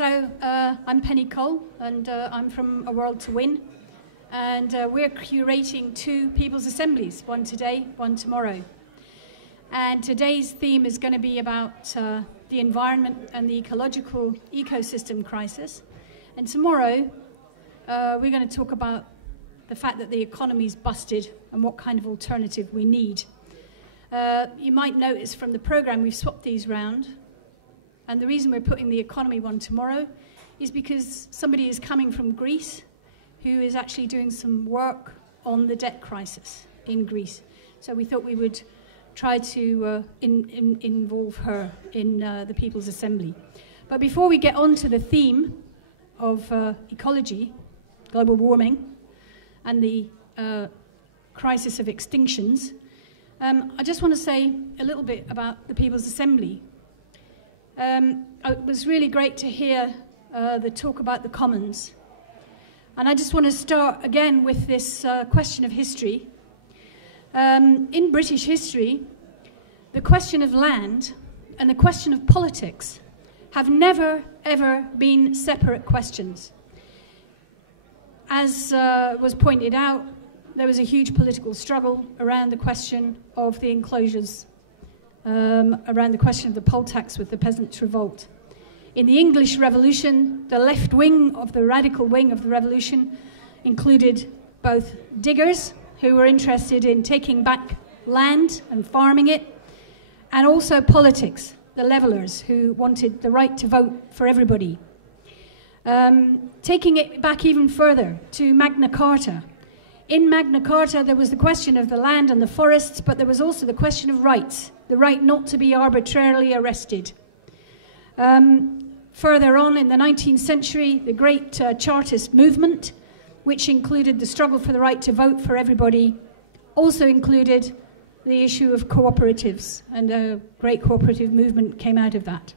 I'm Penny Cole, and I'm from A World to Win, and we're curating 2 People's Assemblies, one today, one tomorrow. And today's theme is going to be about the environment and the ecological ecosystem crisis. And tomorrow, we're going to talk about the fact that the economy's busted and what kind of alternative we need. You might notice from the program we've swapped these round. And the reason we're putting the economy one tomorrow is because somebody is coming from Greece who is actually doing some work on the debt crisis in Greece. So we thought we would try to involve her in the People's Assembly. But before we get on to the theme of ecology, global warming, and the crisis of extinctions, I just want to say a little bit about the People's Assembly. It was really great to hear the talk about the commons. And I just want to start again with this question of history. In British history, the question of land and the question of politics have never, ever been separate questions. As was pointed out, there was a huge political struggle around the question of the enclosures, around the question of the poll tax with the Peasants' Revolt. In the English Revolution, the left wing of the radical wing of the revolution included both diggers, who were interested in taking back land and farming it, and also politics, the levelers, who wanted the right to vote for everybody. Taking it back even further to Magna Carta. In Magna Carta, there was the question of the land and the forests, but there was also the question of rights, the right not to be arbitrarily arrested. Further on in the 19th century, the great Chartist movement, which included the struggle for the right to vote for everybody, also included the issue of cooperatives, and a great cooperative movement came out of that.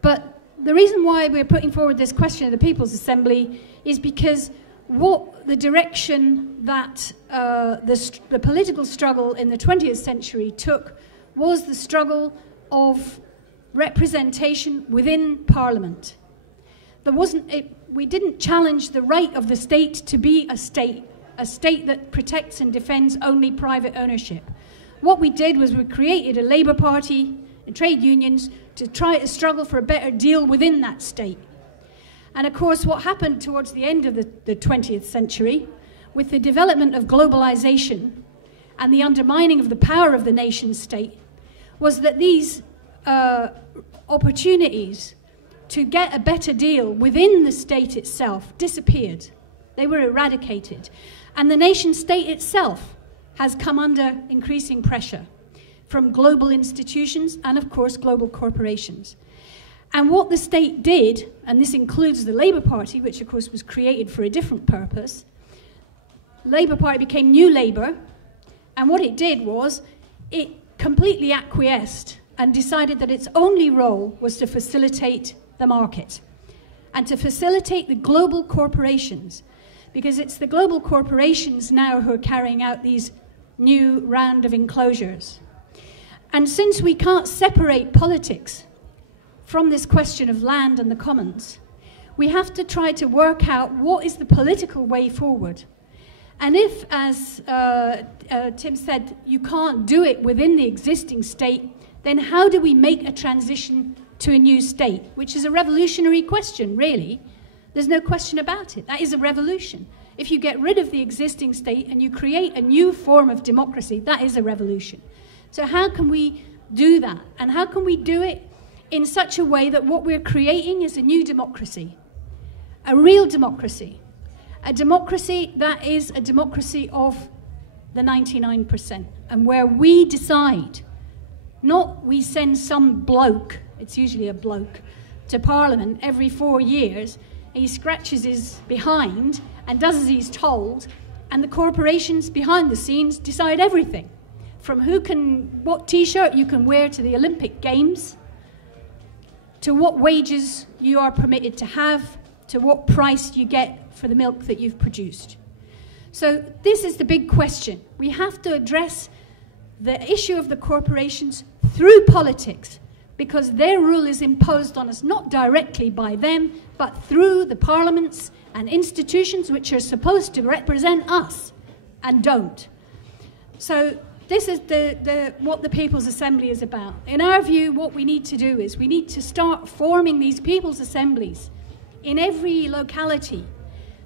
But the reason why we're putting forward this question of the People's Assembly is because what the direction that the political struggle in the 20th century took was the struggle of representation within Parliament. We didn't challenge the right of the state to be a state that protects and defends only private ownership. What we did was we created a Labour Party and trade unions to try to struggle for a better deal within that state. And of course, what happened towards the end of the 20th century, with the development of globalization and the undermining of the power of the nation state, was that these opportunities to get a better deal within the state itself disappeared. They were eradicated. And the nation state itself has come under increasing pressure from global institutions and, of course, global corporations. And what the state did, and this includes the Labour Party, which of course was created for a different purpose, Labour Party became New Labour, and what it did was it completely acquiesced and decided that its only role was to facilitate the market and to facilitate the global corporations, because it's the global corporations now who are carrying out these new round of enclosures. And since we can't separate politics from this question of land and the commons, we have to try to work out what is the political way forward. And if, as Tim said, you can't do it within the existing state, then how do we make a transition to a new state? Which is a revolutionary question, really. There's no question about it. That is a revolution. If you get rid of the existing state and you create a new form of democracy, that is a revolution. So how can we do that? And how can we do it in such a way that what we're creating is a new democracy, a real democracy, a democracy that is a democracy of the 99%, and where we decide, not we send some bloke, it's usually a bloke, to Parliament every 4 years, and he scratches his behind and does as he's told, and the corporations behind the scenes decide everything, from what T-shirt you can wear to the Olympic Games, to what wages you are permitted to have, to what price you get for the milk that you've produced. So this is the big question. We have to address the issue of the corporations through politics, because their rule is imposed on us not directly by them, but through the parliaments and institutions which are supposed to represent us and don't. So this is what the People's Assembly is about. In our view, what we need to do is we need to start forming these People's Assemblies in every locality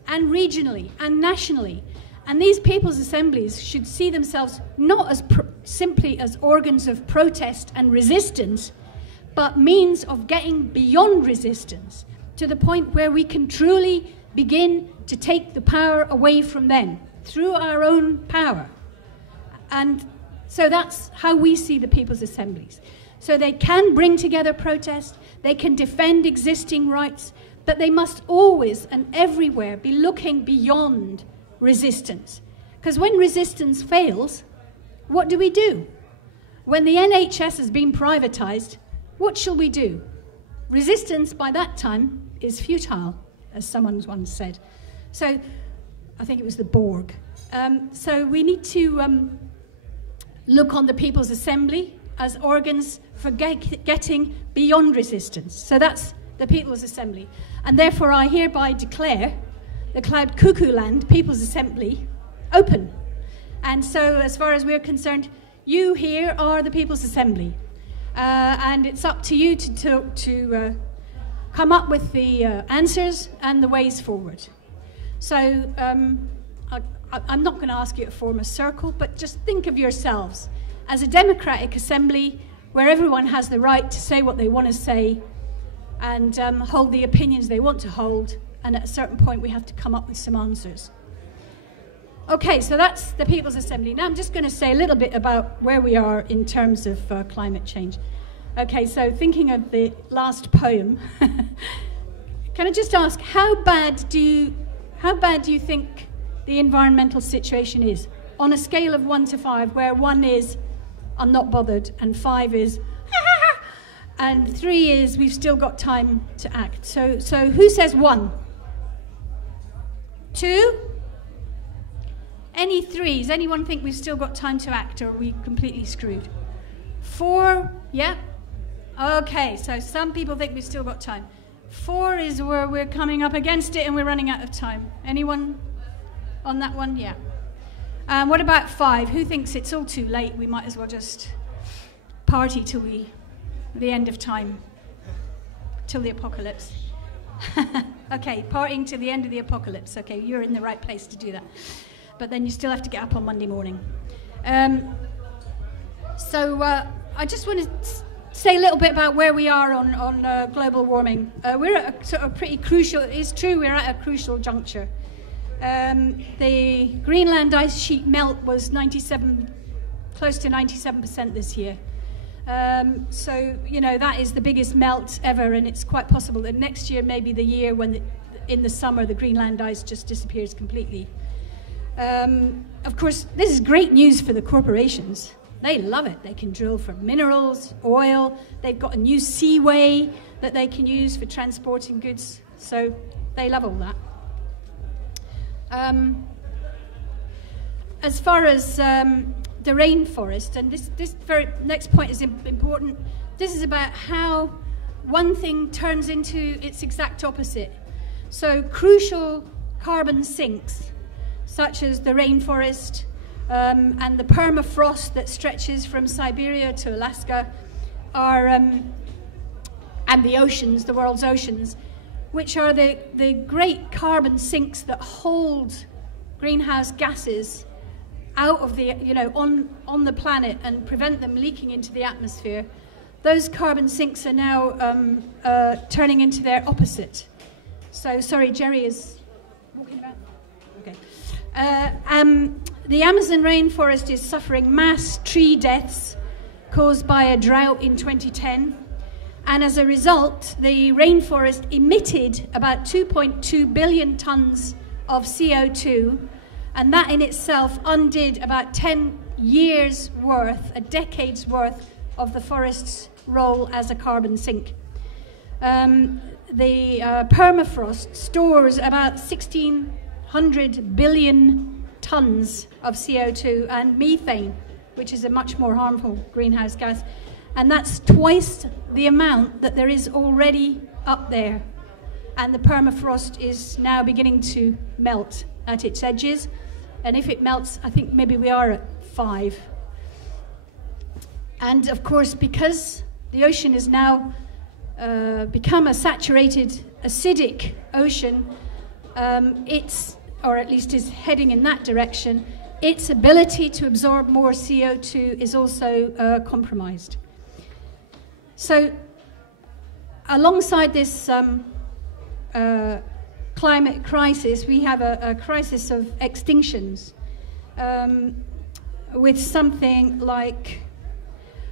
and regionally and nationally. And these People's Assemblies should see themselves not as simply as organs of protest and resistance, but means of getting beyond resistance to the point where we can truly begin to take the power away from them through our own power. And so that's how we see the People's Assemblies. So they can bring together protest, they can defend existing rights, but they must always and everywhere be looking beyond resistance. Because when resistance fails, what do we do? When the NHS has been privatized, what shall we do? Resistance by that time is futile, as someone once said. So I think it was the Borg. So we need to look on the People's Assembly as organs for getting beyond resistance. So that's the People's Assembly. And therefore I hereby declare the Cloudcuckooland People's Assembly open. And so as far as we're concerned, you here are the People's Assembly. And it's up to you to come up with the answers and the ways forward. So I'm not going to ask you to form a circle, but just think of yourselves as a democratic assembly where everyone has the right to say what they want to say and hold the opinions they want to hold, and at a certain point we have to come up with some answers. Okay, so that's the People's Assembly. Now I'm just going to say a little bit about where we are in terms of climate change. Okay, so thinking of the last poem, can I just ask, how bad do you think the environmental situation is on a scale of 1 to 5, where 1 is I'm not bothered and 5 is and 3 is we've still got time to act? So who says 1? 2? Any 3s? Anyone think we've still got time to act, or are we completely screwed? 4? Yeah? Okay, so some people think we've still got time. 4 is where we're coming up against it and we're running out of time. Anyone on that one? Yeah. What about 5? Who thinks it's all too late? We might as well just party till the end of time, till the apocalypse. Okay, partying to the end of the apocalypse. Okay, you're in the right place to do that. But then you still have to get up on Monday morning. So I just want to say a little bit about where we are on global warming. We're at a sort of pretty crucial, it's true, we're at a crucial juncture. The Greenland ice sheet melt was close to 97% this year. So, you know, that is the biggest melt ever, and it's quite possible that next year may be the year when, in the summer, the Greenland ice just disappears completely. Of course, this is great news for the corporations. They love it. They can drill for minerals, oil. They've got a new seaway that they can use for transporting goods. So they love all that. As far as the rainforest, and this very next point is important. This is about how one thing turns into its exact opposite. So crucial carbon sinks, such as the rainforest and the permafrost that stretches from Siberia to Alaska, are and the oceans, the world's oceans, which are the great carbon sinks that hold greenhouse gases out of the, you know, on the planet and prevent them leaking into the atmosphere. Those carbon sinks are now turning into their opposite. So, sorry, Jerry is walking about. Okay. The Amazon rainforest is suffering mass tree deaths caused by a drought in 2010. And as a result, the rainforest emitted about 2.2 billion tons of CO2, and that in itself undid about 10 years' worth, a decade's worth of the forest's role as a carbon sink. The permafrost stores about 1,600 billion tons of CO2 and methane, which is a much more harmful greenhouse gas. And that's twice the amount that there is already up there. And the permafrost is now beginning to melt at its edges. And if it melts, I think maybe we are at 5. And of course, because the ocean is now become a saturated, acidic ocean, or at least is heading in that direction, its ability to absorb more CO2 is also compromised. So, alongside this climate crisis, we have a crisis of extinctions, with something like,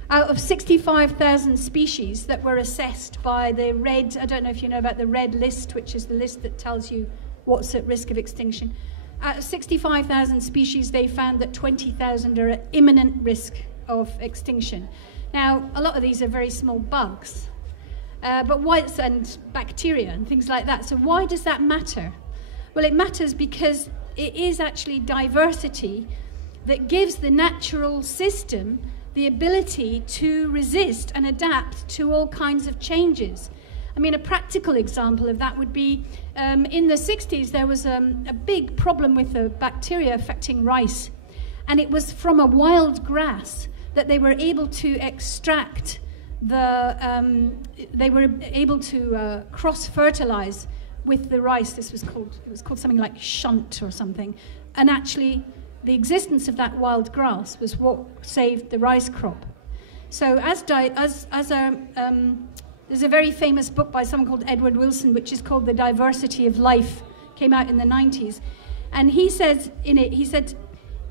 out of 65,000 species that were assessed by the red, I don't know if you know about the red list, which is the list that tells you what's at risk of extinction. Out of 65,000 species, they found that 20,000 are at imminent risk of extinction. Now, a lot of these are very small bugs, and bacteria and things like that. So why does that matter? Well, it matters because it is actually diversity that gives the natural system the ability to resist and adapt to all kinds of changes. I mean, a practical example of that would be, in the 60s, there was a big problem with the bacteria affecting rice. And it was from a wild grass that they were able to extract they were able to cross-fertilize with the rice. It was called something like shunt or something. And actually, the existence of that wild grass was what saved the rice crop. So there's a very famous book by someone called Edward Wilson, which is called The Diversity of Life, came out in the 90s. And he said in it,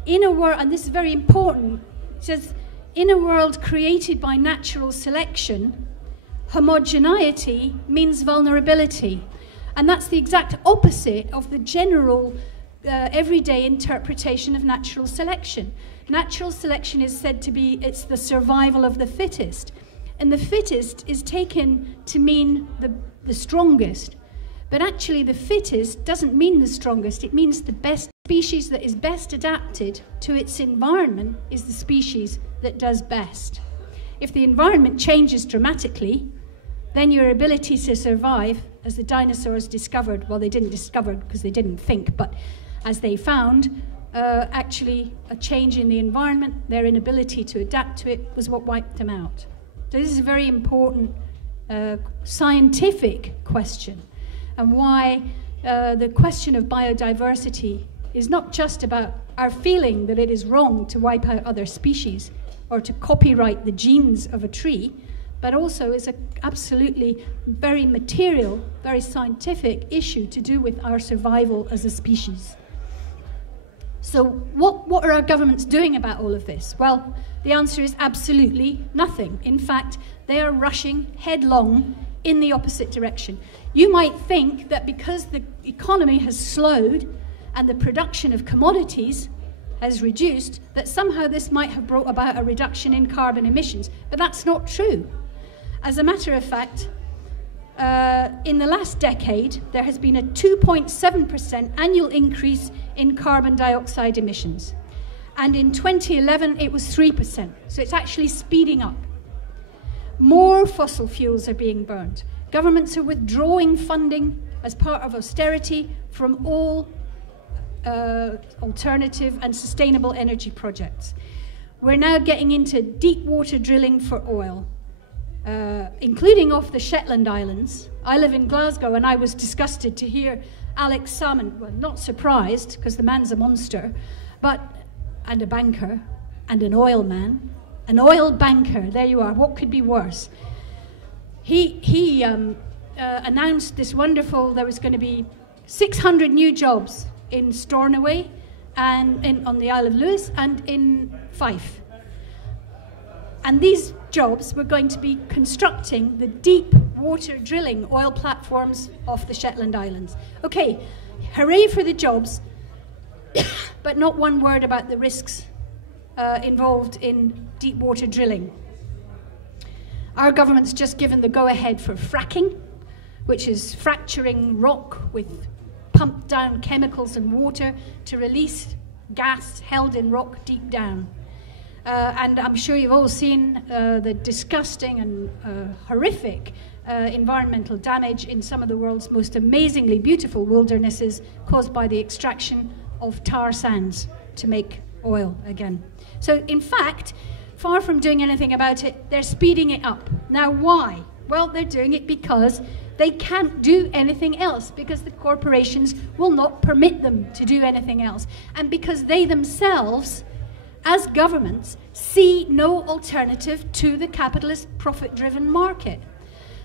in a world, and this is very important, he says, in a world created by natural selection, homogeneity means vulnerability. And that's the exact opposite of the general everyday interpretation of natural selection. Natural selection is said to be, it's the survival of the fittest. And the fittest is taken to mean the strongest. But actually the fittest doesn't mean the strongest. It means the best species that is best adapted to its environment is the species that does best. If the environment changes dramatically, then your ability to survive, as the dinosaurs discovered, well, they didn't discover because they didn't think, but as they found, actually a change in the environment, their inability to adapt to it was what wiped them out. So this is a very important scientific question, and why the question of biodiversity is not just about our feeling that it is wrong to wipe out other species or to copyright the genes of a tree, but also is an absolutely very material, very scientific issue to do with our survival as a species. So what are our governments doing about all of this? Well, the answer is absolutely nothing. In fact, they are rushing headlong in the opposite direction. You might think that because the economy has slowed and the production of commodities has reduced, that somehow this might have brought about a reduction in carbon emissions. But that's not true. As a matter of fact, in the last decade, there has been a 2.7% annual increase in carbon dioxide emissions. And in 2011, it was 3%. So it's actually speeding up. More fossil fuels are being burned. Governments are withdrawing funding as part of austerity from all alternative and sustainable energy projects. We're now getting into deep water drilling for oil, including off the Shetland Islands. I live in Glasgow, and I was disgusted to hear Alex Salmond, well, not surprised, because the man's a monster, and a banker, and an oil man, an oil banker, there you are, what could be worse? He announced this wonderful, there was going to be 600 new jobs in Stornoway, and on the Isle of Lewis, and in Fife. And these jobs were going to be constructing the deep water drilling oil platforms off the Shetland Islands. Okay, hooray for the jobs, but not one word about the risks involved in deep water drilling. Our government's just given the go-ahead for fracking, which is fracturing rock with pumped down chemicals and water to release gas held in rock deep down. And I'm sure you've all seen the disgusting and horrific environmental damage in some of the world's most amazingly beautiful wildernesses caused by the extraction of tar sands to make oil again. So, in fact, far from doing anything about it, they're speeding it up. Now, why? Well, they're doing it because they can't do anything else, because the corporations will not permit them to do anything else, and because they themselves, as governments, see no alternative to the capitalist profit-driven market.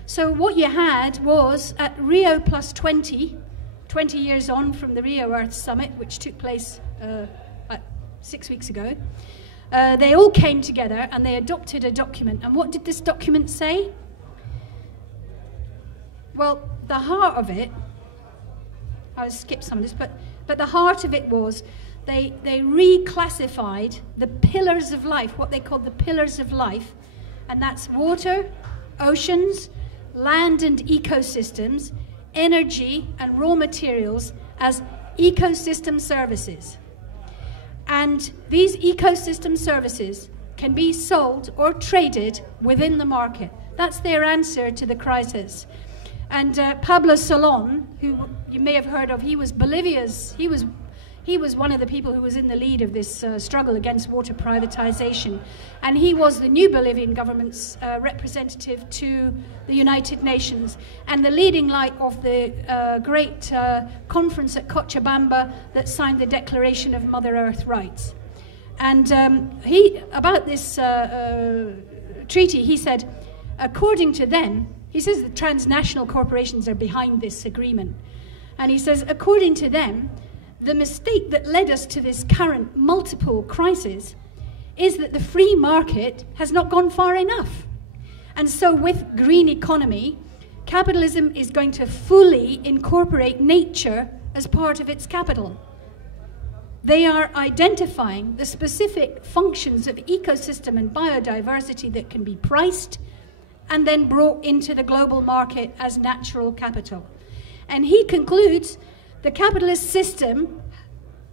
So what you had was at Rio Plus 20 years on from the Rio Earth Summit, which took place 6 weeks ago, they all came together and they adopted a document. And what did this document say? Well, the heart of it, I'll skip some of this, but the heart of it was they reclassified the pillars of life, what they called the pillars of life, and that's water, oceans, land and ecosystems, energy and raw materials as ecosystem services. And these ecosystem services can be sold or traded within the market. That's their answer to the crisis. And Pablo Solon, who you may have heard of, he was Bolivia's, he was one of the people who was in the lead of this struggle against water privatization. And he was the new Bolivian government's representative to the United Nations and the leading light of the great conference at Cochabamba that signed the Declaration of Mother Earth Rights. And about this treaty, he said, according to them, he says the transnational corporations are behind this agreement. And he says, according to them, the mistake that led us to this current multiple crisis is that the free market has not gone far enough. And so with green economy, capitalism is going to fully incorporate nature as part of its capital. They are identifying the specific functions of ecosystem and biodiversity that can be priced and then brought into the global market as natural capital. And he concludes the capitalist system,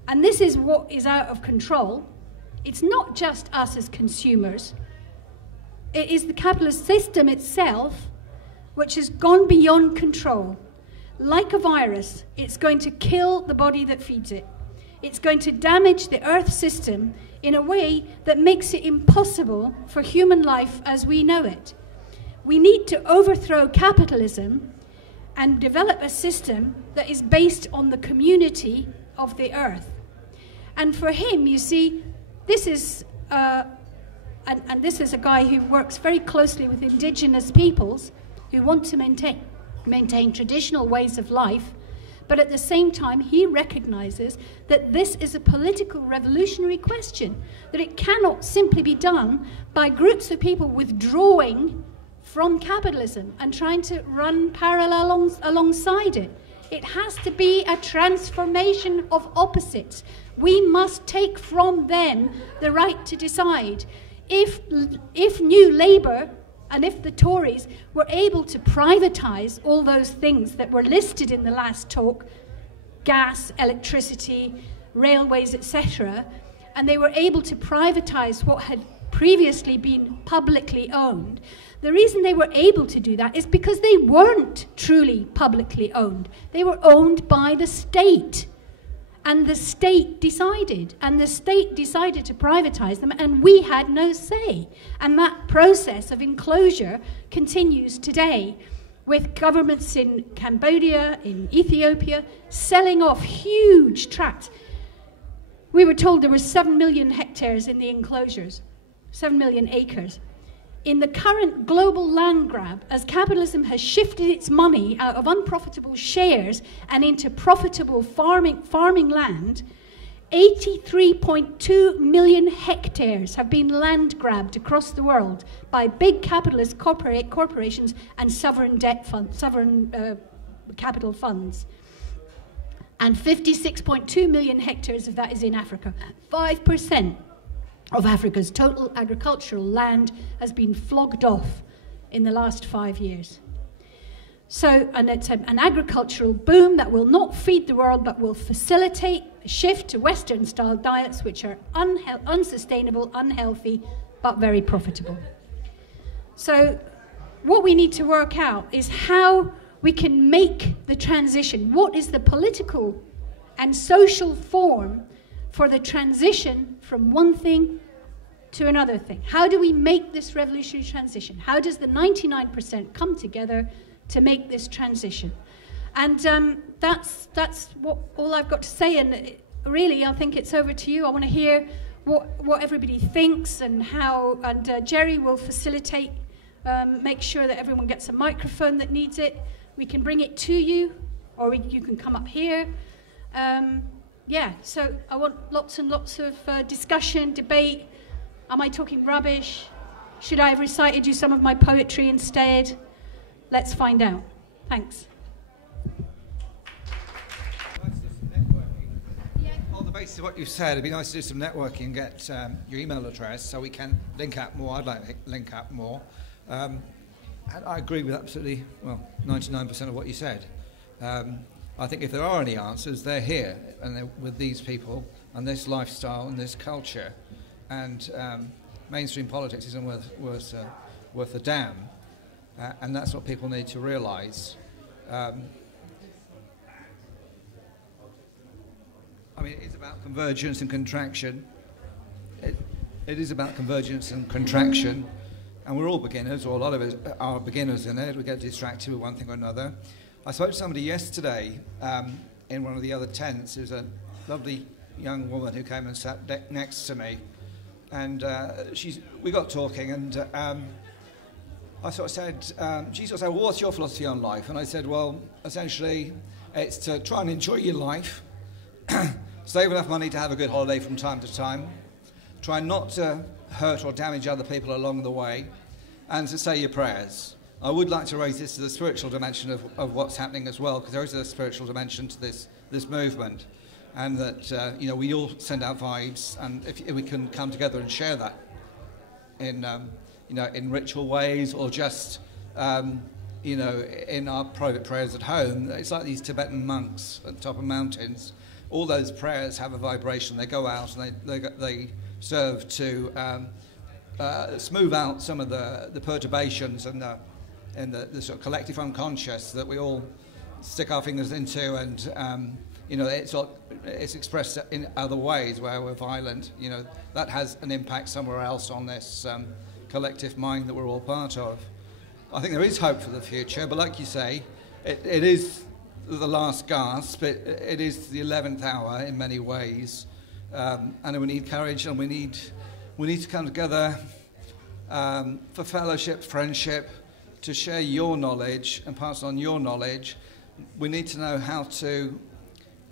and this is what is out of control, it's not just us as consumers, it is the capitalist system itself which has gone beyond control. Like a virus, it's going to kill the body that feeds it. It's going to damage the Earth system in a way that makes it impossible for human life as we know it. We need to overthrow capitalism and develop a system that is based on the community of the earth. And for him, you see, this is, and this is a guy who works very closely with indigenous peoples who want to maintain traditional ways of life, but at the same time, he recognizes that this is a political revolutionary question, that it cannot simply be done by groups of people withdrawing from capitalism and trying to run parallel alongside it. It has to be a transformation of opposites. We must take from them the right to decide. If New Labour and if the Tories were able to privatise all those things that were listed in the last talk, gas, electricity, railways, etc., and they were able to privatise what had previously been publicly owned, the reason they were able to do that is because they weren't truly publicly owned. They were owned by the state. And the state decided. And the state decided to privatize them, and we had no say. And that process of enclosure continues today, with governments in Cambodia, in Ethiopia, selling off huge tracts. We were told there were 7 million hectares in the enclosures, 7 million acres. In the current global land grab, as capitalism has shifted its money out of unprofitable shares and into profitable farming land, 83.2 million hectares have been land grabbed across the world by big capitalist corporations and sovereign capital funds. And 56.2 million hectares of that is in Africa. 5% of Africa's total agricultural land has been flogged off in the last 5 years. So, and it's an agricultural boom that will not feed the world, but will facilitate a shift to Western-style diets which are unsustainable, unhealthy, but very profitable. So what we need to work out is how we can make the transition. What is the political and social form for the transition from one thing to another thing? How do we make this revolutionary transition? How does the 99% come together to make this transition? And that's what all I've got to say. And really, I think it's over to you. I want to hear what everybody thinks and how. And Jerry will facilitate, make sure that everyone gets a microphone that needs it. We can bring it to you, or you can come up here. Yeah. So I want lots and lots of discussion, debate. Am I talking rubbish? Should I have recited you some of my poetry instead? Let's find out. Thanks. On the basis of what you said, it'd be nice to do some networking and get your email address so we can link up more. I'd like to link up more. And I agree with absolutely, 99% of what you said. I think if there are any answers, they're here, and they're with these people and this lifestyle and this culture. And mainstream politics isn't worth a damn, and that's what people need to realise. I mean, it's about convergence and contraction. It is about convergence and contraction, and we're all beginners, or a lot of us are beginners in it. We get distracted with one thing or another. I spoke to somebody yesterday in one of the other tents. There's a lovely young woman who came and sat next to me. And we got talking, and I sort of said, she sort of said, well, what's your philosophy on life? And I said, well, essentially, it's to try and enjoy your life, save enough money to have a good holiday from time to time, try not to hurt or damage other people along the way, and to say your prayers. I would like to raise this to the spiritual dimension of what's happening as well, because there is a spiritual dimension to this movement. And that we all send out vibes, and if we can come together and share that in ritual ways, or just in our private prayers at home. It's like these Tibetan monks at the top of mountains. All those prayers have a vibration. They go out and they serve to smooth out some of the perturbations and the sort of collective unconscious that we all stick our fingers into, and it's expressed in other ways where we're violent. That has an impact somewhere else on this collective mind that we're all part of. I think there is hope for the future, but like you say, it is the last gasp. It is the 11th hour in many ways, and we need courage, and we need to come together for fellowship, friendship, to share your knowledge and pass on your knowledge. We need to know how to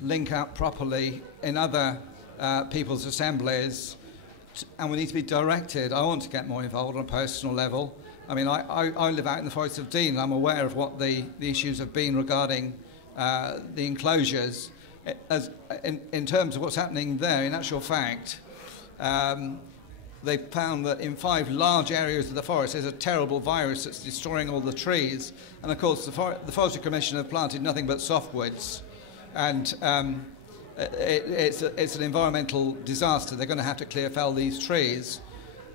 link up properly in other people's assemblies, and we need to be directed. I want to get more involved on a personal level. I mean, I live out in the Forest of Dean. I'm aware of what the issues have been regarding the enclosures. In terms of what's happening there, in actual fact, they found that in 5 large areas of the forest there's a terrible virus that's destroying all the trees. And of course, the Forestry Commission have planted nothing but softwoods. And it's an environmental disaster. They're going to have to clear fell these trees.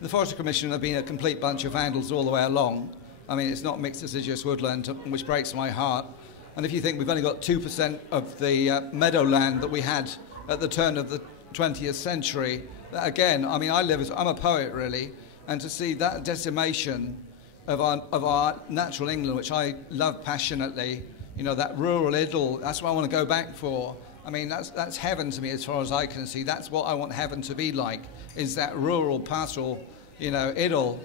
The Forestry Commission have been a complete bunch of vandals all the way along. I mean, it's not mixed deciduous woodland, which breaks my heart. And if you think we've only got 2% of the meadowland that we had at the turn of the 20th century, again, I mean, I'm a poet, really, and to see that decimation of our natural England, which I love passionately, that rural idyll, that's what I want to go back for. I mean, that's heaven to me as far as I can see. That's what I want heaven to be like, is that rural, pastoral, idyll.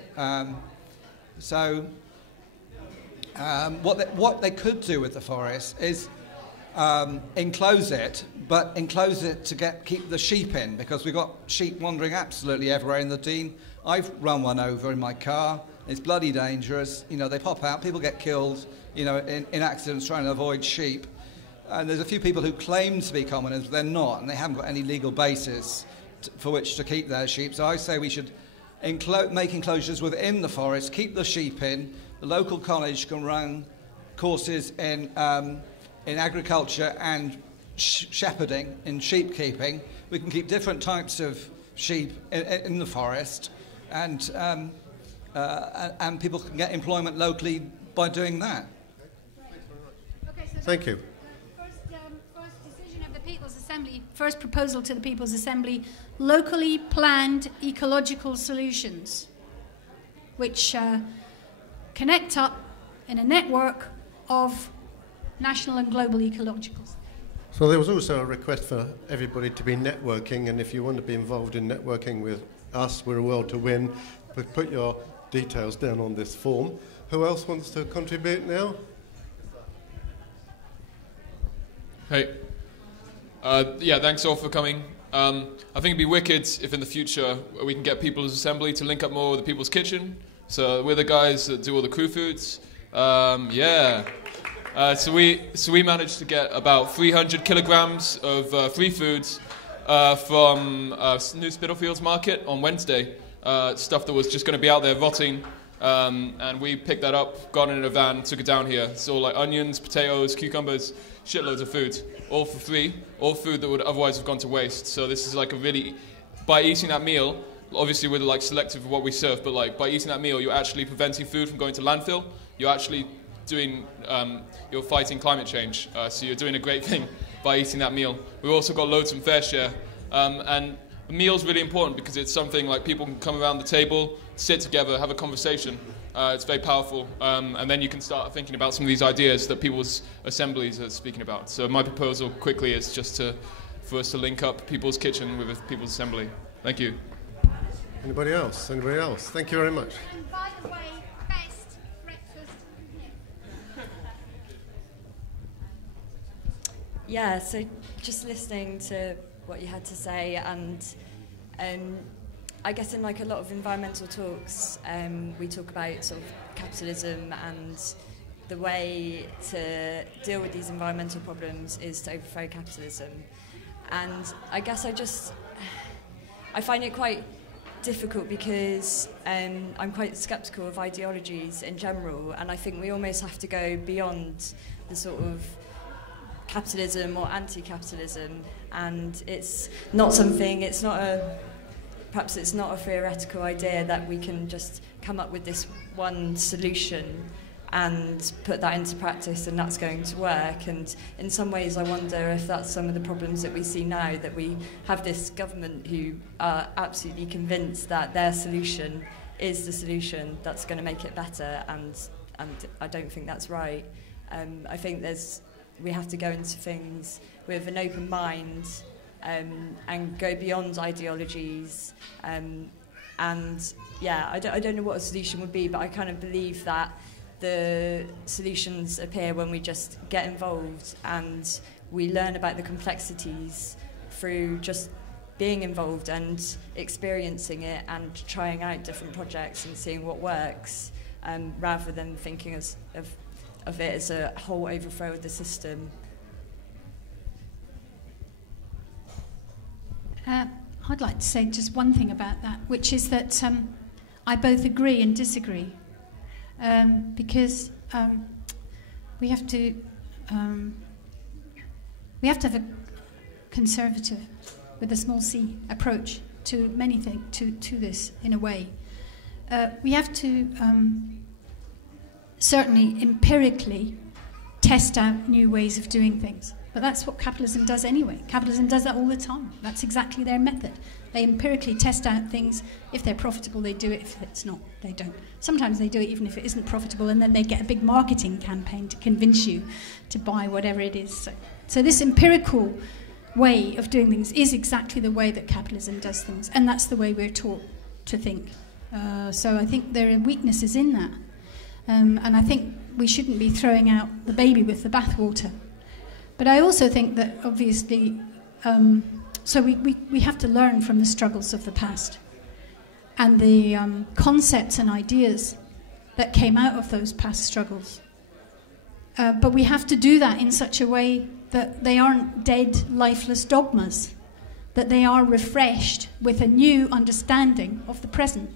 What they could do with the forest is enclose it, but enclose it to keep the sheep in, because we've got sheep wandering absolutely everywhere in the Dean. I've run one over in my car. It's bloody dangerous. They pop out, people get killed, in accidents trying to avoid sheep. And there's a few people who claim to be commoners, but they're not, and they haven't got any legal basis for which to keep their sheep. So I say we should make enclosures within the forest, keep the sheep in. The local college can run courses in agriculture and shepherding, in sheep keeping. We can keep different types of sheep in the forest, and people can get employment locally by doing that. Okay, so thank you. First decision of the People's Assembly, first proposal to the People's Assembly, locally planned ecological solutions, which connect up in a network of national and global ecologicals. So there was also a request for everybody to be networking, and if you want to be involved in networking with us, we're a world to win. But put your details down on this form. Who else wants to contribute now? Hey. Yeah, thanks all for coming. I think it'd be wicked if in the future we can get People's Assembly to link up more with the People's Kitchen. So we're the guys that do all the crew foods. Yeah. So we managed to get about 300 kilograms of free foods from New Spitalfields Market on Wednesday. Stuff that was just going to be out there rotting. And we picked that up, got it in a van, took it down here. So like onions, potatoes, cucumbers, shitloads of food, all for free, all food that would otherwise have gone to waste. So this is like a really, by eating that meal, obviously we're like selective of what we serve, but like by eating that meal, you're actually preventing food from going to landfill. You're actually doing, you're fighting climate change. So you're doing a great thing by eating that meal. We've also got loads from Fair Share. And the meal's really important because it's something like people can come around the table, sit together, have a conversation. It's very powerful. And then you can start thinking about some of these ideas that People's Assemblies are speaking about. So my proposal quickly is just for us to link up People's Kitchen with a People's Assembly. Thank you. Anybody else? Anybody else? Thank you very much. And by the way, best breakfast. Yeah, so just listening to what you had to say, and I guess in like a lot of environmental talks, we talk about sort of capitalism, and the way to deal with these environmental problems is to overthrow capitalism. And I guess I find it quite difficult because I'm quite sceptical of ideologies in general, and I think we almost have to go beyond the sort of capitalism or anti-capitalism, and perhaps it's not a theoretical idea that we can just come up with this one solution and put that into practice and that's going to work. And in some ways I wonder if that's some of the problems that we see now, that we have this government who are absolutely convinced that their solution is the solution that's going to make it better, and I don't think that's right. I think we have to go into things with an open mind and go beyond ideologies. And yeah, I don't know what a solution would be, but I kind of believe that the solutions appear when we just get involved and we learn about the complexities through just being involved and experiencing it and trying out different projects and seeing what works, rather than thinking of it as a whole overthrow of the system. I'd like to say just one thing about that, which is that I both agree and disagree, because we have to have a conservative, with a small c, approach to many things, to this in a way. We have to certainly empirically test out new ways of doing things. But that's what capitalism does anyway. Capitalism does that all the time. That's exactly their method. They empirically test out things. If they're profitable, they do it. If it's not, they don't. Sometimes they do it even if it isn't profitable, and then they get a big marketing campaign to convince you to buy whatever it is. So this empirical way of doing things is exactly the way that capitalism does things, and that's the way we're taught to think. So I think there are weaknesses in that. And I think we shouldn't be throwing out the baby with the bathwater. But I also think that, obviously, so we have to learn from the struggles of the past and the concepts and ideas that came out of those past struggles. But we have to do that in such a way that they aren't dead, lifeless dogmas, that they are refreshed with a new understanding of the present.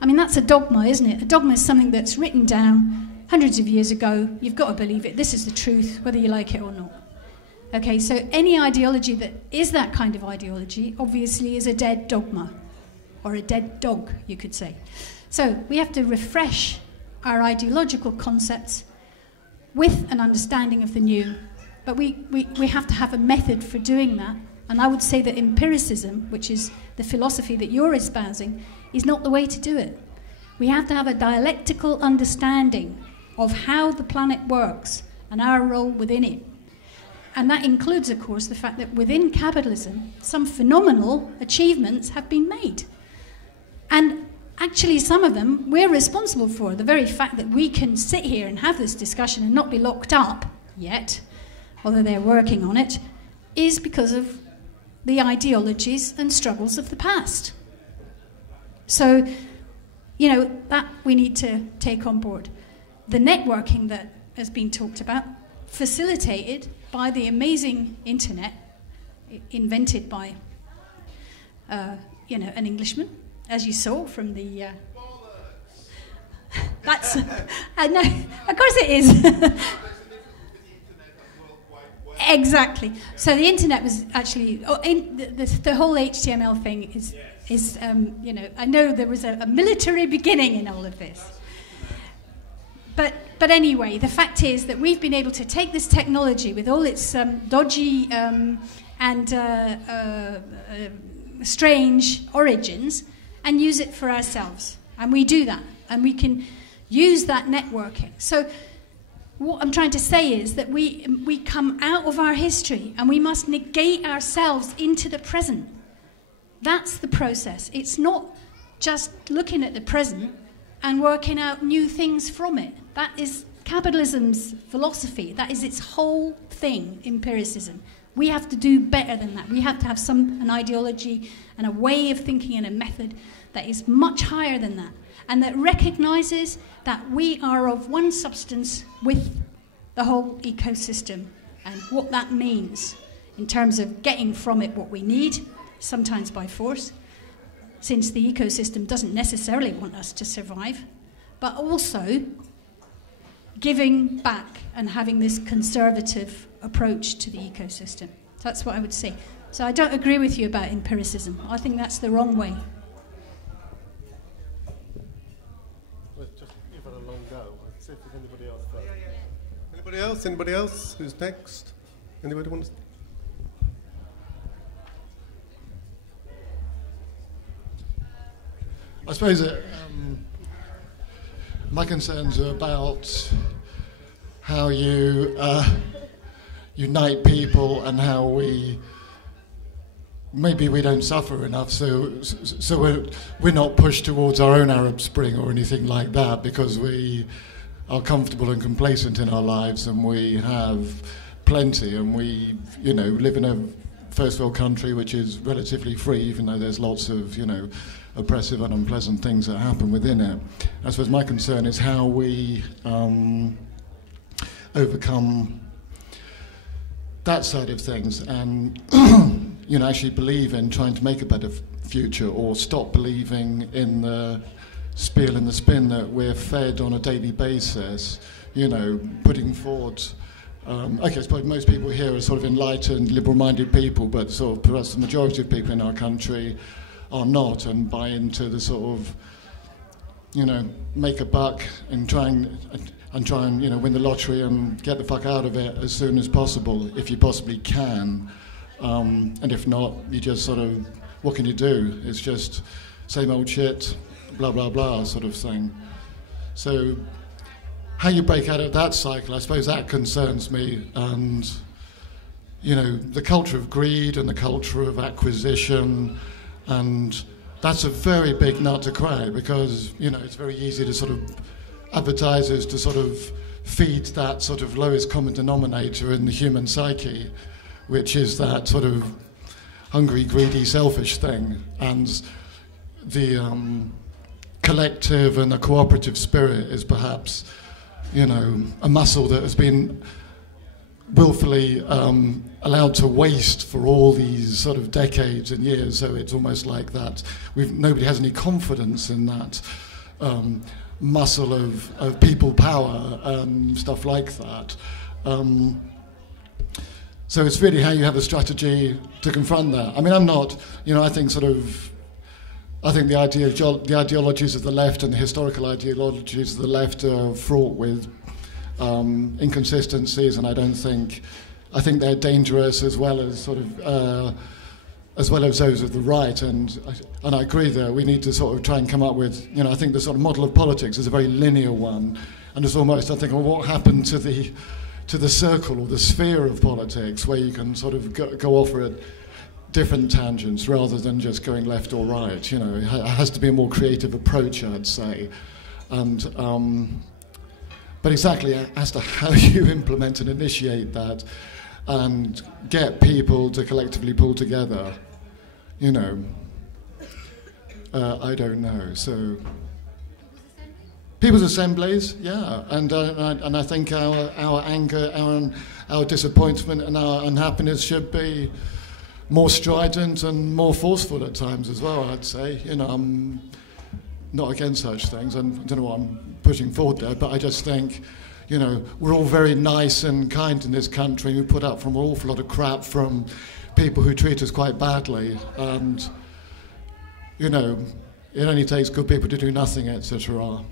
I mean, that's a dogma, isn't it? A dogma is something that's written down hundreds of years ago. You've got to believe it. This is the truth, whether you like it or not. Okay, so any ideology that is that kind of ideology obviously is a dead dogma, or a dead dog, you could say. So we have to refresh our ideological concepts with an understanding of the new, but we have to have a method for doing that. And I would say that empiricism, which is the philosophy that you're espousing, is not the way to do it. We have to have a dialectical understanding of how the planet works and our role within it. And that includes, of course, the fact that within capitalism, some phenomenal achievements have been made. And actually, some of them we're responsible for. The very fact that we can sit here and have this discussion and not be locked up yet, although they're working on it, is because of the ideologies and struggles of the past. So, you know, that we need to take on board. The networking that has been talked about, facilitated by the amazing internet, invented by, you know, an Englishman, as you saw from the... that's... no, of course it is. Exactly. So the internet was actually... the whole HTML thing is you know, I know there was a military beginning in all of this. But anyway, the fact is that we've been able to take this technology with all its dodgy and strange origins and use it for ourselves. And we do that. And we can use that networking. So what I'm trying to say is that we come out of our history and we must negate ourselves into the present. That's the process. It's not just looking at the present and working out new things from it. That is capitalism's philosophy. That is its whole thing, empiricism. We have to do better than that. We have to have an ideology and a way of thinking and a method that is much higher than that, and that recognizes that we are of one substance with the whole ecosystem and what that means in terms of getting from it what we need, sometimes by force, since the ecosystem doesn't necessarily want us to survive, but also giving back and having this conservative approach to the ecosystem. That's what I would say. So I don't agree with you about empiricism. I think that's the wrong way. Let's just give it a long go. Let's see if there's anybody else first. Anybody else? Anybody else? Who's next? Anybody want to... I suppose my concerns are about how you unite people and how maybe we don't suffer enough, so we're not pushed towards our own Arab Spring or anything like that because we are comfortable and complacent in our lives and we have plenty and we, you know, live in a first world country which is relatively free, even though there's lots of, you know, oppressive and unpleasant things that happen within it. I suppose my concern is how we overcome that side of things and you know, actually believe in trying to make a better future, or stop believing in the spiel and the spin that we're fed on a daily basis, you know, putting forward okay, I suppose most people here are sort of enlightened, liberal-minded people, but sort of perhaps the majority of people in our country are not and buy into the sort of, you know, make a buck and try and you know, win the lottery and get the fuck out of it as soon as possible, if you possibly can. And if not, you just sort of, what can you do? It's just same old shit, blah, blah, blah sort of thing. So how you break out of that cycle, I suppose that concerns me. And, you know, the culture of greed and the culture of acquisition, and that's a very big nut to crack because, you know, it's very easy to sort of advertisers to sort of feed that sort of lowest common denominator in the human psyche, which is that sort of hungry, greedy, selfish thing. And the collective and the cooperative spirit is perhaps, you know, a muscle that has been willfully allowed to waste for all these sort of decades and years. So it's almost like that nobody has any confidence in that muscle of people power and stuff like that. So it's really how you have a strategy to confront that. I mean, I'm not, I think the ideologies of the left and the historical ideologies of the left are fraught with inconsistencies, and I think they're dangerous as well as those of the right. And I agree there. We need to sort of try and come up with, I think the sort of model of politics is a very linear one, and it's almost, I think, well, what happened to the circle or the sphere of politics where you can sort of go off at different tangents rather than just going left or right. It has to be a more creative approach, I'd say. And but exactly as to how you implement and initiate that and get people to collectively pull together, I don't know. So people's assemblies, yeah, and I think our anger, our disappointment, and our unhappiness should be more strident and more forceful at times as well. I'd say, I'm not against such things, and I don't know what I'm pushing forward there, but I just think, we're all very nice and kind in this country. We put up from an awful lot of crap from people who treat us quite badly, and it only takes good people to do nothing, etc.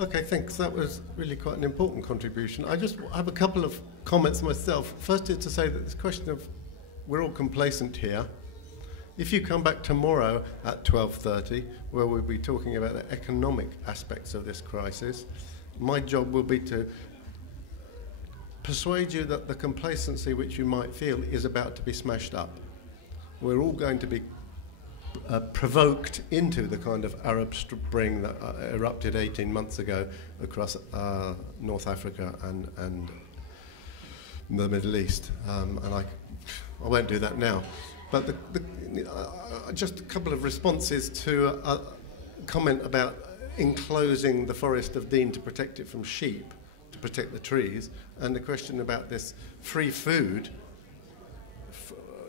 Okay, thanks. That was really quite an important contribution. I just have a couple of comments myself. First is to say that this question of we're all complacent here. If you come back tomorrow at 12:30, where we'll be talking about the economic aspects of this crisis, my job will be to persuade you that the complacency which you might feel is about to be smashed up. We're all going to be provoked into the kind of Arab Spring that erupted 18 months ago across North Africa and the Middle East. And I won't do that now. But just a couple of responses to a comment about enclosing the Forest of Dean to protect it from sheep, to protect the trees, and the question about this free food,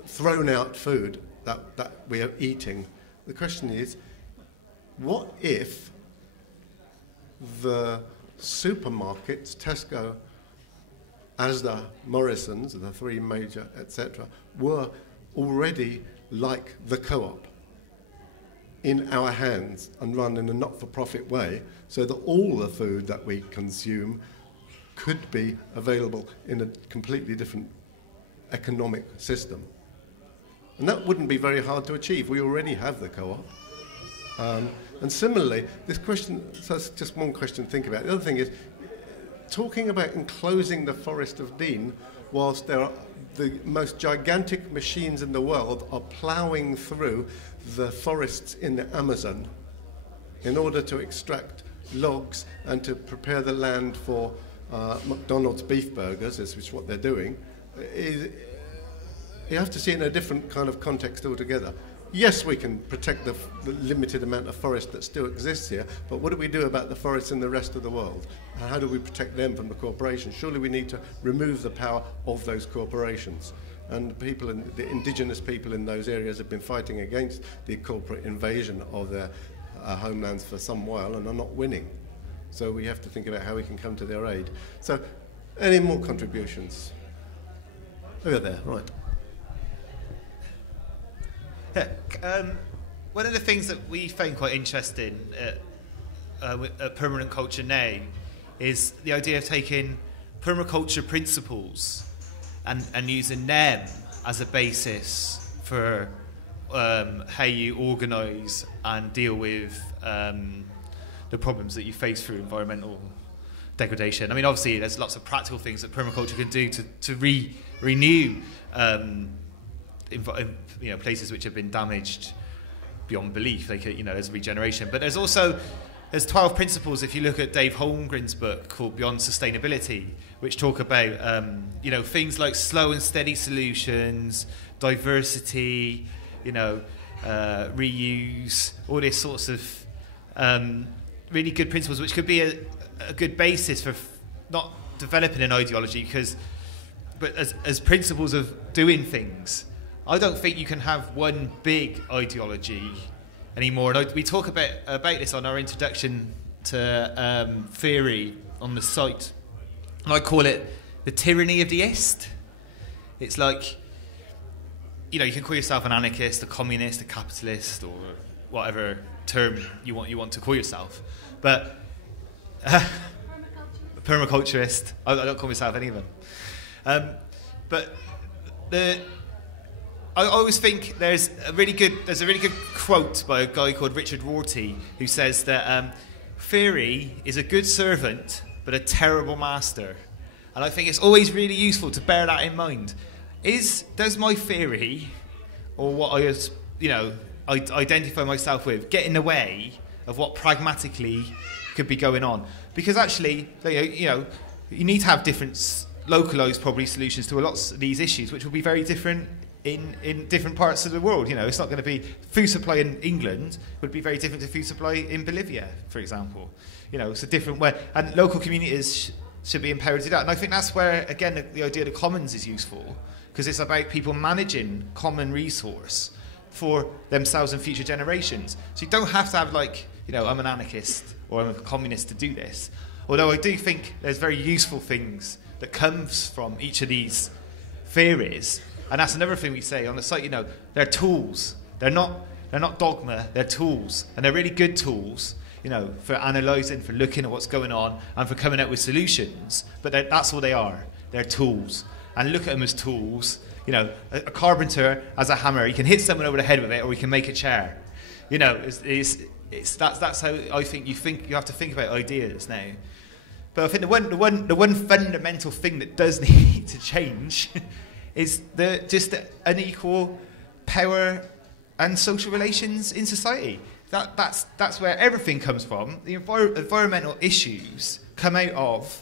thrown out food that we are eating. The question is, what if the supermarkets, Tesco, Asda, Morrison's, the three major, etc., were already like the co-op in our hands and run in a not-for-profit way, so that all the food that we consume could be available in a completely different economic system? And that wouldn't be very hard to achieve. We already have the co-op. And similarly, this question, so that's just one question to think about. The other thing is, talking about enclosing the Forest of Dean, whilst there are the most gigantic machines in the world are ploughing through the forests in the Amazon in order to extract logs and to prepare the land for McDonald's beef burgers, is what they're doing, you have to see it in a different kind of context altogether. Yes, we can protect the limited amount of forest that still exists here, but what do we do about the forests in the rest of the world? And how do we protect them from the corporations? Surely we need to remove the power of those corporations. And the indigenous people in those areas have been fighting against the corporate invasion of their homelands for some while and are not winning. So we have to think about how we can come to their aid. So, any more contributions? Over there, right. One of the things that we find quite interesting at Permanent Culture now is the idea of taking permaculture principles and using them as a basis for how you organise and deal with the problems that you face through environmental degradation. I mean, obviously, there's lots of practical things that permaculture can do to renew places which have been damaged beyond belief. There's regeneration. But there's 12 principles, if you look at Dave Holmgren's book called Beyond Sustainability, which talk about, things like slow and steady solutions, diversity, reuse, all these sorts of really good principles, which could be a good basis for not developing an ideology, but as principles of doing things. I don't think you can have one big ideology anymore. And we talk about this on our introduction to theory on the site. And I call it the tyranny of the ist. It's like, you know, you can call yourself an anarchist, a communist, a capitalist, or whatever term you want to call yourself. But a permaculturist. I don't call myself any of them. But I always think there's a really good quote by a guy called Richard Rorty who says that theory is a good servant but a terrible master. And I think it's always really useful to bear that in mind. Does my theory, or what I identify myself with, get in the way of what pragmatically could be going on? Because actually, you know, you need to have different localised probably solutions to lots of these issues, which will be very different in different parts of the world. You know, it's not going to be food supply in England would be very different to food supply in Bolivia, for example. You know, it's a different way, and local communities should be empowered to do that. And I think that's where, again, the idea of the commons is useful, because it's about people managing common resource for themselves and future generations. So you don't have to have, like, you know, I'm an anarchist or I'm a communist to do this. Although I do think there's very useful things that comes from each of these theories. And that's another thing we say on the site, you know, they're tools. They're not dogma, they're tools. And they're really good tools, you know, for analysing, for looking at what's going on, and for coming up with solutions. But that's all they are. They're tools. And look at them as tools. You know, a carpenter has a hammer. He can hit someone over the head with it, or he can make a chair. You know, that's how I think you have to think about ideas now. But I think the one fundamental thing that does need to change is just the unequal power and social relations in society. That's where everything comes from. The environmental issues come out of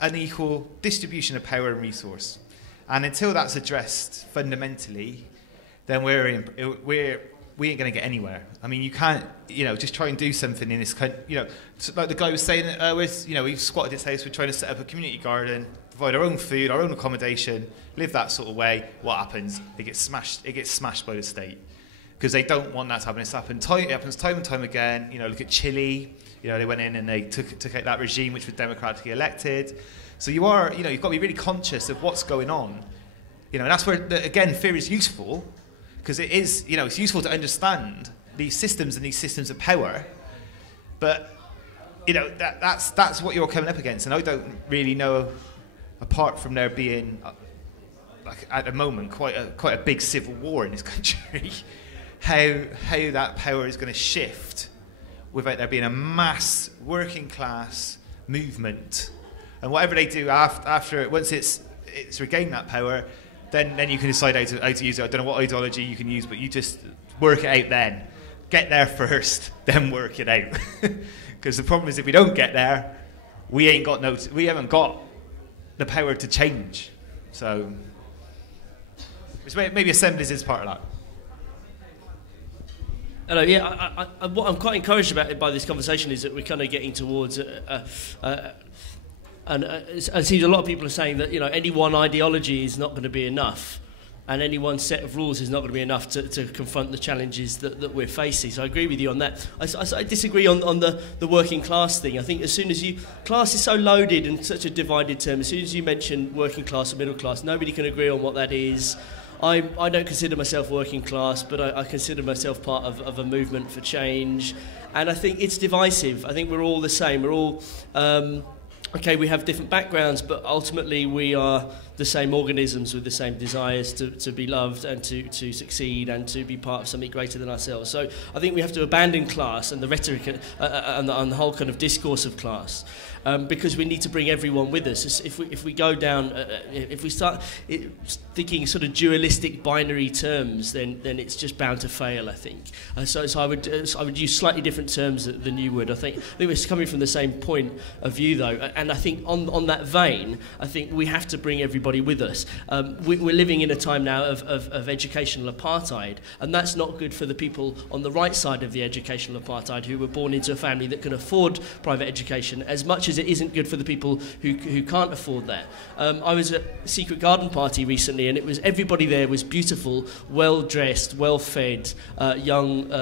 unequal distribution of power and resource. And until that's addressed fundamentally, then we ain't going to get anywhere. I mean, you can't, you know, just try and do something in this country. You know, like the guy was saying, we've squatted his house, we're trying to set up a community garden, provide our own food, our own accommodation, live that sort of way. What happens? It gets smashed by the state, because they don't want that to happen. It happens time and time again. You know, look at Chile. You know, they went in and they took out that regime which was democratically elected. So you've got to be really conscious of what's going on. You know, and that's where again fear is useful, because it is, you know, it's useful to understand these systems and these systems of power. But you know, that's what you're coming up against, and I don't really know, apart from there being like at the moment quite a big civil war in this country, how that power is going to shift without there being a mass working class movement. And whatever they do after once it's regained that power, then you can decide how to use it. I don't know what ideology you can use, but you just work it out then. Get there first, then work it out. Because the problem is, if we don't get there, we haven't got the power to change. So maybe Assemblies is part of that. Hello, yeah, what I'm quite encouraged about by this conversation is that we're kind of getting towards and it seems a lot of people are saying that, you know, any one ideology is not going to be enough, and any one set of rules is not going to be enough to confront the challenges that we're facing. So I agree with you on that. I disagree on the working class thing. I think as soon as class is so loaded and such a divided term, as soon as you mention working class or middle class, nobody can agree on what that is. I don't consider myself working class, but I consider myself part of a movement for change. And I think it's divisive. I think we're all the same. We're all... okay, we have different backgrounds, but ultimately we are the same organisms with the same desires to be loved and to succeed and to be part of something greater than ourselves. So I think we have to abandon class and the rhetoric and the whole kind of discourse of class, because we need to bring everyone with us. If we go down, if we start thinking sort of dualistic binary terms, then it's just bound to fail, I think. So I would use slightly different terms than you would. I think we're coming from the same point of view, though, and I think on that vein, I think we have to bring everybody with us. We're living in a time now of educational apartheid, and that's not good for the people on the right side of the educational apartheid who were born into a family that can afford private education, as much as it isn't good for the people who can't afford that. I was at a secret garden party recently, and everybody there was beautiful, well-dressed, well-fed, young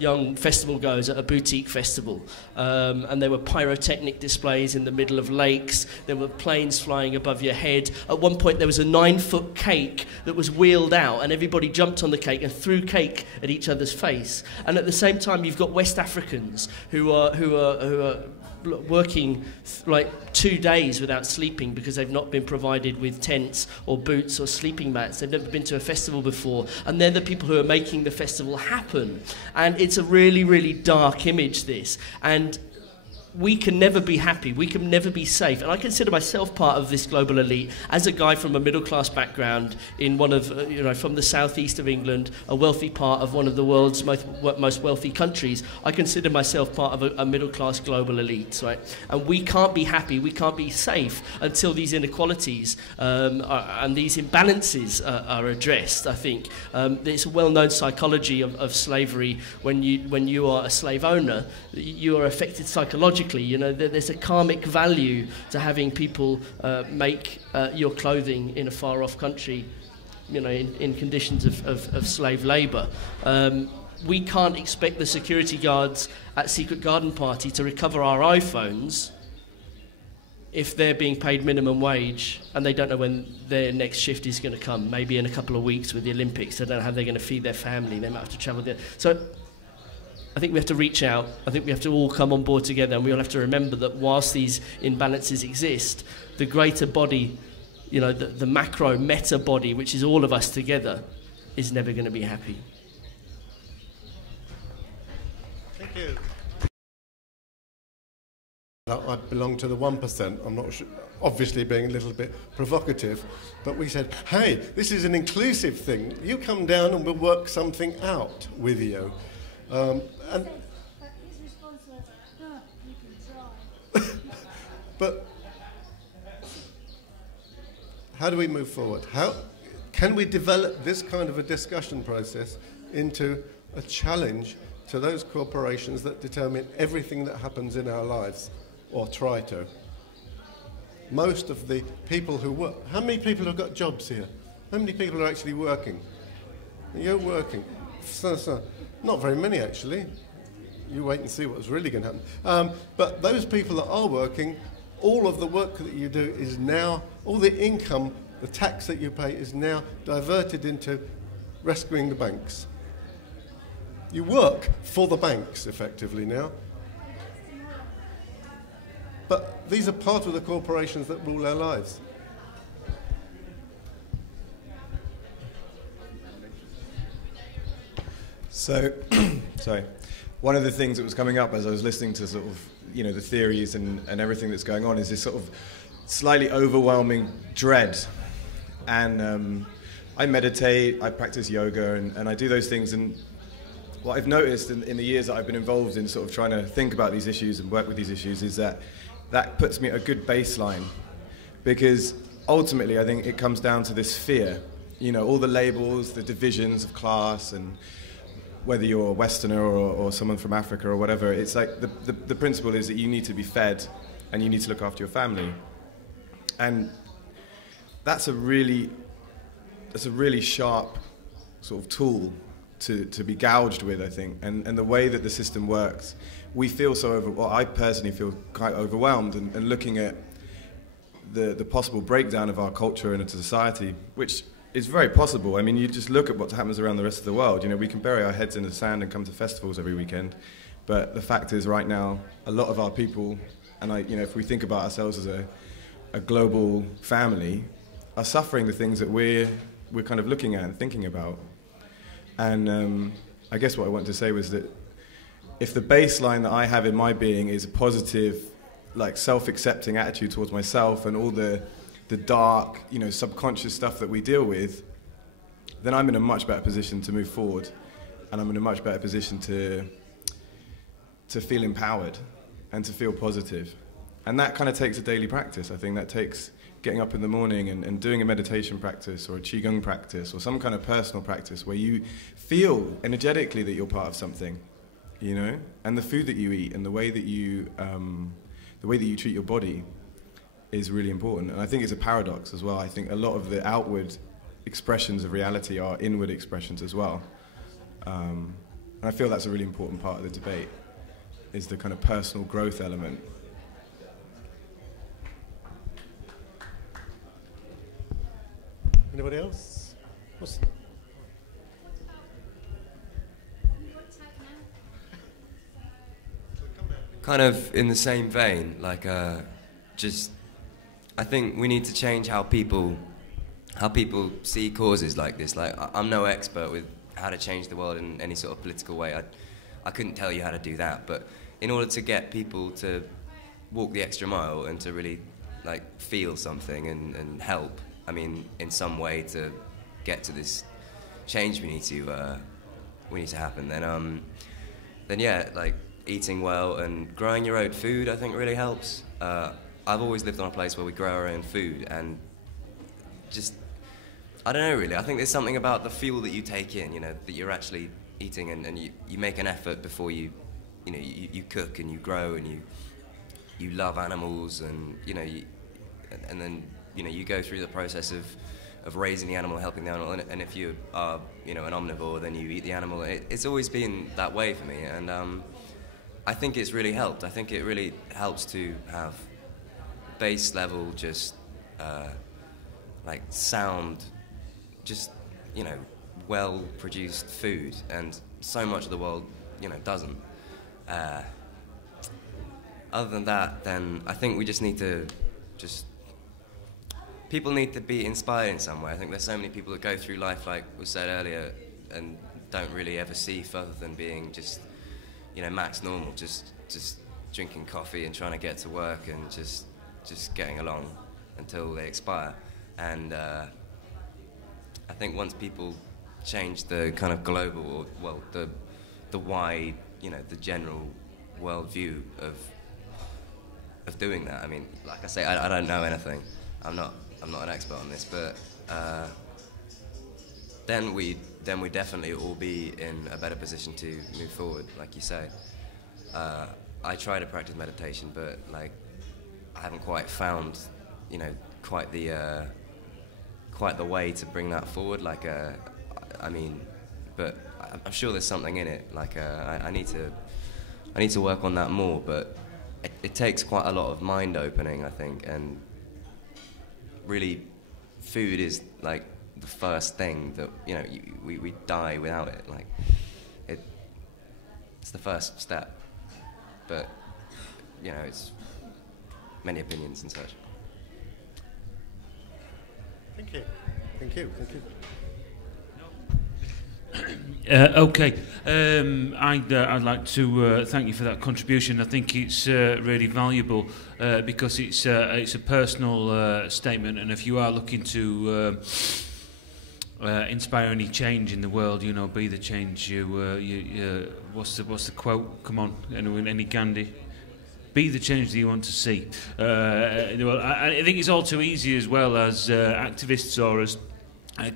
young festival goers at a boutique festival, and there were pyrotechnic displays in the middle of lakes. There were planes flying above your head. At one point, there was a 9-foot cake that was wheeled out, and everybody jumped on the cake and threw cake at each other's face. And at the same time, you've got West Africans who are working like 2 days without sleeping because they've not been provided with tents or boots or sleeping mats. They've never been to a festival before, and they're the people who are making the festival happen. And it's a really, really dark image, this. And we can never be happy, we can never be safe. And I consider myself part of this global elite as a guy from a middle-class background in one of, from the southeast of England, a wealthy part of one of the world's most wealthy countries. I consider myself part of a middle-class global elite, right? And we can't be happy, we can't be safe until these inequalities and these imbalances are addressed, I think. It's a well-known psychology of slavery. When you are a slave owner, you are affected psychologically. There's a karmic value to having people make your clothing in a far-off country, in conditions of slave labour. We can't expect the security guards at Secret Garden Party to recover our iPhones if they're being paid minimum wage and they don't know when their next shift is going to come, maybe in a couple of weeks with the Olympics. They don't know how they're going to feed their family. They might have to travel there. So I think we have to reach out. I think we have to all come on board together, and we all have to remember that whilst these imbalances exist, the greater body, the macro meta body, which is all of us together, is never going to be happy. Thank you. I belong to the 1%. I'm not sure, obviously being a little bit provocative, but we said, hey, this is an inclusive thing. You come down and we'll work something out with you. And his response was, you can try. But how do we move forward? How can we develop this kind of a discussion process into a challenge to those corporations that determine everything that happens in our lives, or try to? Most of the people who work, how many people have got jobs here? How many people are actually working? You're working. So, not very many, actually. You wait and see what's really going to happen. But those people that are working, all of the work that you do is now, all the income, the tax that you pay is now diverted into rescuing the banks. You work for the banks, effectively, now. But these are part of the corporations that rule our lives. So, sorry. One of the things that was coming up as I was listening to sort of, the theories and everything that's going on is this sort of slightly overwhelming dread. And I meditate, I practice yoga, and I do those things. And what I've noticed in the years that I've been involved in sort of trying to think about these issues and work with these issues is that puts me at a good baseline. Because ultimately, I think it comes down to this fear. All the labels, the divisions of class, and whether you're a Westerner or someone from Africa or whatever, it's like the principle is that you need to be fed and you need to look after your family. And that's a really sharp sort of tool to be gouged with, I think. And the way that the system works, we feel I personally feel quite overwhelmed and looking at the possible breakdown of our culture and society, which is very possible. I mean, you just look at what happens around the rest of the world. We can bury our heads in the sand and come to festivals every weekend, but the fact is, right now, a lot of our people, and if we think about ourselves as a global family, are suffering the things that we're kind of looking at and thinking about. And I guess what I wanted to say was that if the baseline that I have in my being is a positive, like self-accepting attitude towards myself and all the dark, subconscious stuff that we deal with, then I'm in a much better position to move forward, and I'm in a much better position to feel empowered and to feel positive. And that kind of takes a daily practice. I think that takes getting up in the morning and doing a meditation practice or a qigong practice or some kind of personal practice where you feel energetically that you're part of something, and the food that you eat and the way that you treat your body is really important. And I think it's a paradox as well. I think a lot of the outward expressions of reality are inward expressions as well. And I feel that's a really important part of the debate, is the kind of personal growth element. Anybody else? Kind of in the same vein, like just I think we need to change how people see causes like this. Like I'm no expert with how to change the world in any sort of political way. I couldn't tell you how to do that, but in order to get people to walk the extra mile and to really like feel something and help, I mean, in some way to get to this change we need to happen, then yeah, like eating well and growing your own food, I think really helps. I've always lived on a place where we grow our own food, and just, I don't know really, I think there's something about the fuel that you take in, you know, that you're actually eating, and you make an effort before you cook and you grow and you love animals, and and then you go through the process of raising the animal, helping the animal, and if you are an omnivore, then you eat the animal. It's always been that way for me, and I think it's really helped. I think it really helps to have base level, just like sound, just well produced food, and so much of the world doesn't. Other than that, then I think we just need to people need to be inspired in some way. I think there's so many people that go through life, like was said earlier, and don't really ever see further than being just max normal, just drinking coffee and trying to get to work and just getting along until they expire. And I think once people change the kind of global, or the wide, the general worldview of doing that. I mean, like I say, I don't know anything. I'm not an expert on this, but then we definitely all be in a better position to move forward, like you say. I try to practice meditation, but like I haven't quite found, quite the way to bring that forward. Like, I mean, but I'm sure there's something in it. Like, I need to work on that more. But it takes quite a lot of mind opening, I think, and really, food is like the first thing that we die without it. Like, it's the first step. But it's many opinions and such. Thank you. Thank you. Thank you. Okay, I'd like to thank you for that contribution. I think it's really valuable because it's a personal statement, and if you are looking to inspire any change in the world, be the change you what's the quote? Come on, any Gandhi? Be the change that you want to see. Well, I think it's all too easy as well as activists or as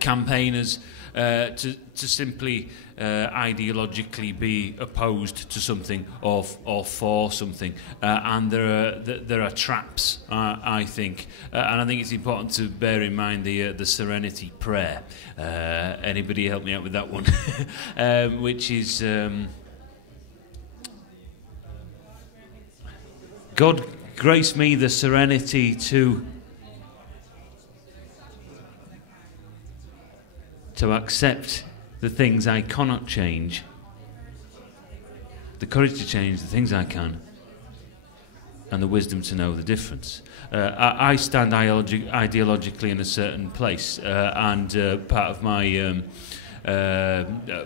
campaigners to simply ideologically be opposed to something or for something, and there are traps, I think, and I think it's important to bear in mind the Serenity Prayer. Anybody help me out with that one? Which is God grace me the serenity to accept the things I cannot change, the courage to change the things I can, and the wisdom to know the difference. I stand ideologically in a certain place, and part of my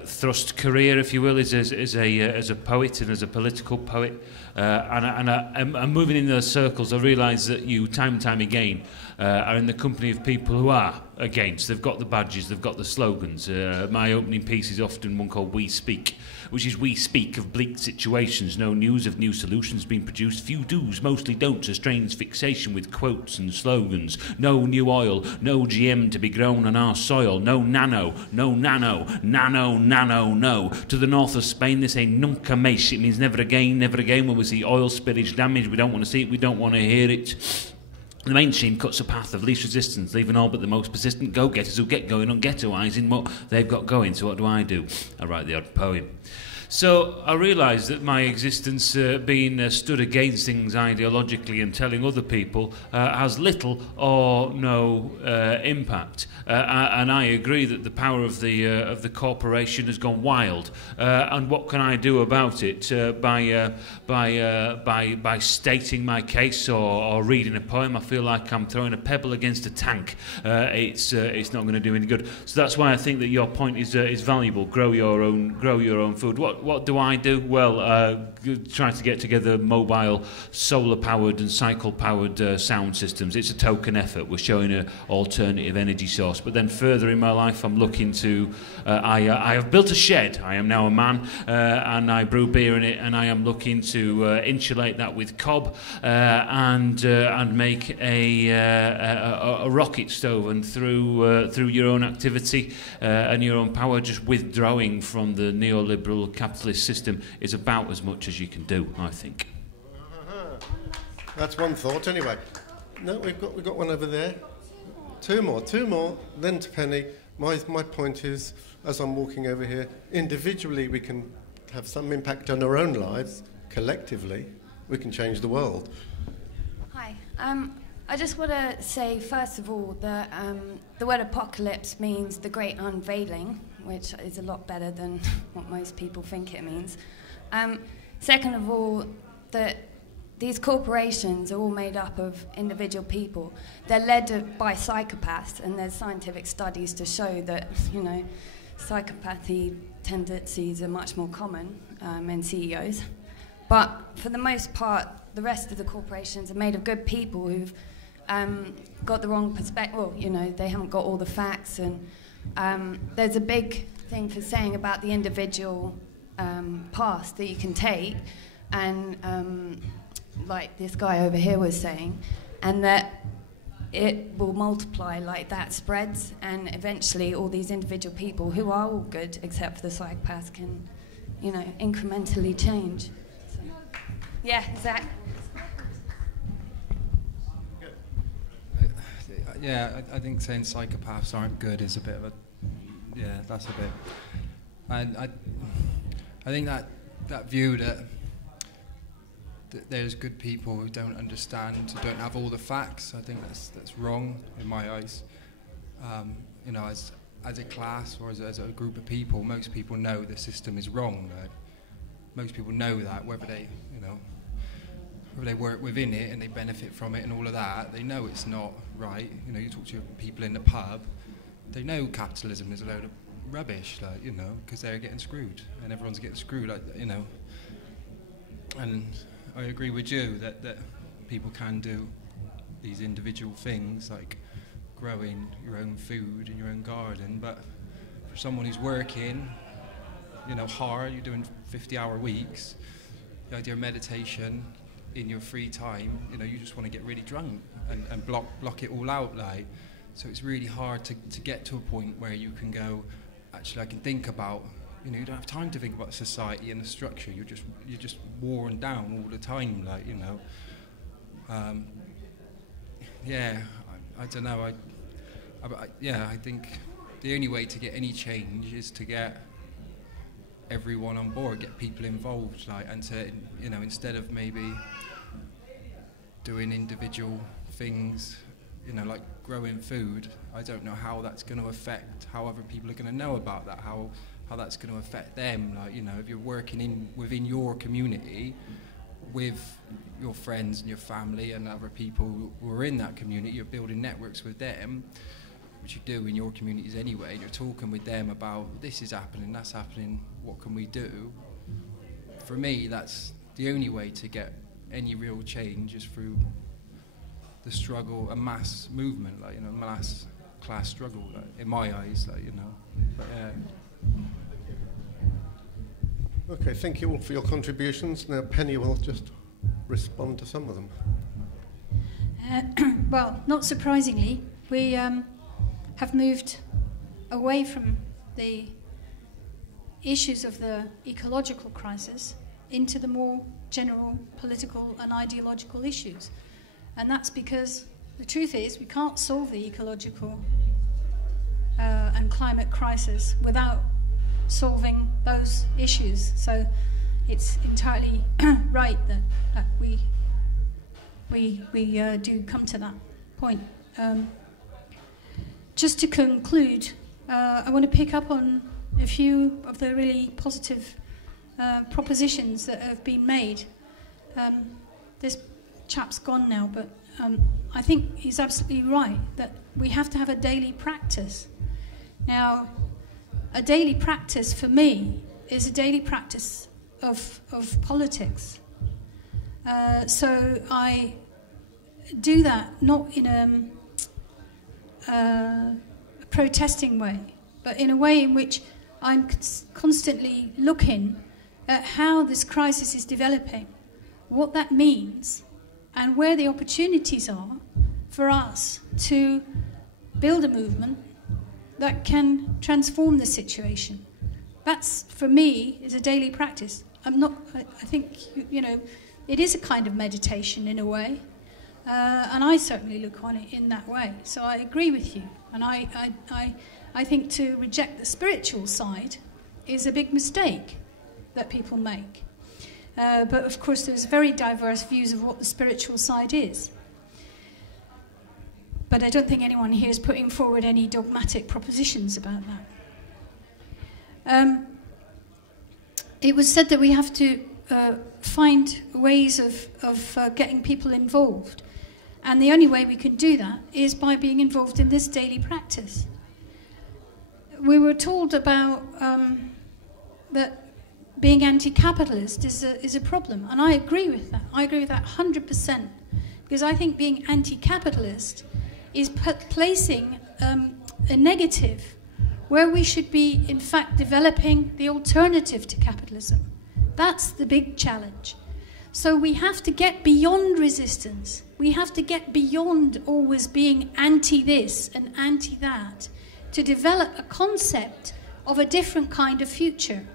thrust career, if you will, is as a poet and as a political poet. And I'm moving in those circles. I realise that you, time and time again, are in the company of people who are against. They've got the badges, they've got the slogans. My opening piece is often one called We Speak, which is we speak of bleak situations, no news of new solutions being produced, few do's, mostly don'ts, a strange fixation with quotes and slogans, no new oil, no GM to be grown on our soil, no nano, no. To the north of Spain, they say nunca mais, it means never again, when we see oil spillage damage, we don't want to see it, we don't want to hear it. The mainstream cuts a path of least resistance, leaving all but the most persistent go-getters who get going on ghettoising what they've got going. So what do? I write the odd poem. So I realised that my existence being stood against things ideologically and telling other people has little or no impact. And I agree that the power of the corporation has gone wild. And what can I do about it? By stating my case or reading a poem, I feel like I'm throwing a pebble against a tank. It's not going to do any good. So that's why I think that your point is valuable. Grow your own food. What do I do? Well, try to get together mobile, solar-powered and cycle-powered sound systems. It's a token effort. We're showing an alternative energy source. But then further in my life, I'm looking to... I have built a shed. I am now a man, and I brew beer in it, and I am looking to insulate that with cob and make a rocket stove. And through your own activity and your own power, just withdrawing from the neoliberal capitalist system is about as much as you can do, I think. That's one thought, anyway. No, we've got one over there. Two more. Then to Penny. My point is, as I'm walking over here, individually we can have some impact on our own lives. Collectively, we can change the world. Hi. I just want to say, first of all, that the word apocalypse means the great unveiling, which is a lot better than what most people think it means. Second of all, that these corporations are all made up of individual people. They're led by psychopaths, and there's scientific studies to show that, psychopathy tendencies are much more common in CEOs. But for the most part, the rest of the corporations are made of good people who've got the wrong perspective. Well, they haven't got all the facts, and there's a big thing for saying about the individual path that you can take, and like this guy over here was saying, and that it will multiply like that spreads, and eventually all these individual people who are all good except for the psychopaths can, incrementally change. So, yeah, exactly. Yeah, I think saying psychopaths aren't good is a bit of a... Yeah, that's a bit... I think that view that there's good people who don't understand, who don't have all the facts, I think that's wrong in my eyes. As a class or as a group of people, most people know the system is wrong. Most people know that, whether they work within it and they benefit from it and all of that, they know it's not right. You talk to people in the pub, they know capitalism is a load of rubbish, because they're getting screwed, and everyone's getting screwed, And I agree with you that people can do these individual things, like growing your own food in your own garden, but for someone who's working, hard, you're doing 50-hour weeks, the idea of meditation in your free time, you just want to get really drunk and block it all out, so it's really hard to get to a point where you can go, actually I can think about, you don't have time to think about society and the structure, you're just worn down all the time, I don't know, I think the only way to get any change is to get everyone on board, get people involved, and to, instead of maybe doing individual things, like growing food, I don't know how that's going to affect how other people are going to know about that, how that's going to affect them. If you're working within your community with your friends and your family and other people who are in that community, you're building networks with them, which you do in your communities anyway, and you're talking with them about this is happening, that's happening, what can we do? For me, that's the only way to get any real change is through the struggle, a mass movement, mass class struggle, in my eyes, But, yeah. Okay, thank you all for your contributions. Now Penny will just respond to some of them. Well, not surprisingly, we have moved away from the issues of the ecological crisis into the more general political and ideological issues. And that's because the truth is we can't solve the ecological and climate crisis without solving those issues. So it's entirely right that we do come to that point. Just to conclude, I want to pick up on a few of the really positive propositions that have been made. This chap's gone now, but I think he's absolutely right that we have to have a daily practice. Now, a daily practice for me is a daily practice of politics. So I do that not in a protesting way, but in a way in which I'm constantly looking at how this crisis is developing, what that means, and where the opportunities are for us to build a movement that can transform the situation. That's, for me, is a daily practice. I think, it is a kind of meditation in a way, and I certainly look on it in that way. So I agree with you, and I think to reject the spiritual side is a big mistake that people make. But of course there's very diverse views of what the spiritual side is. But I don't think anyone here is putting forward any dogmatic propositions about that. It was said that we have to find ways of getting people involved. And the only way we can do that is by being involved in this daily practice. We were told about that being anti-capitalist is a problem, and I agree with that. I agree with that 100%, because I think being anti-capitalist is placing a negative where we should be, in fact, developing the alternative to capitalism. That's the big challenge. So we have to get beyond resistance. We have to get beyond always being anti-this and anti-that to develop a concept of a different kind of future.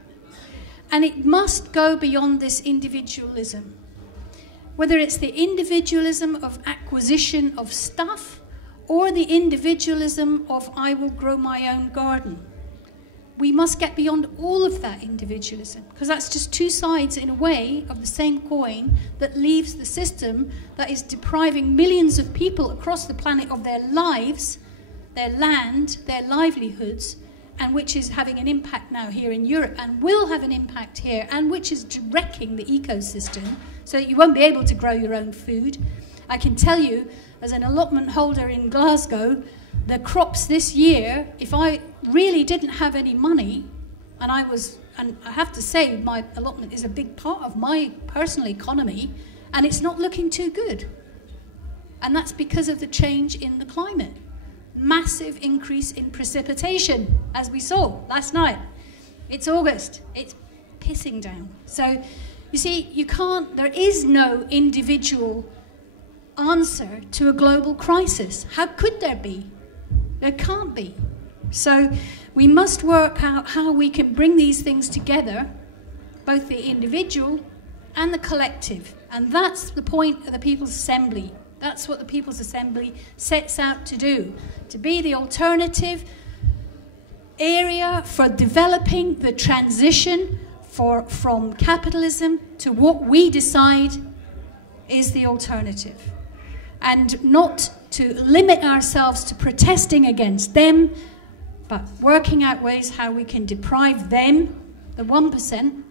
And it must go beyond this individualism. Whether it's the individualism of acquisition of stuff or the individualism of I will grow my own garden. We must get beyond all of that individualism, because that's just two sides, in a way, of the same coin that leaves the system that is depriving millions of people across the planet of their lives, their land, their livelihoods, and which is having an impact now here in Europe and will have an impact here, and which is wrecking the ecosystem so that you won't be able to grow your own food. I can tell you, as an allotment holder in Glasgow, the crops this year, if I really didn't have any money, and I have to say my allotment is a big part of my personal economy, and it's not looking too good. And that's because of the change in the climate. Massive increase in precipitation, as we saw last night. It's August. It's pissing down. So, you see, there is no individual answer to a global crisis. How could there be? There can't be. So we must work out how we can bring these things together, both the individual and the collective. And that's the point of the People's Assembly. That's what the People's Assembly sets out to do, to be the alternative area for developing the transition from capitalism to what we decide is the alternative. And not to limit ourselves to protesting against them, but working out ways how we can deprive them, the 1%,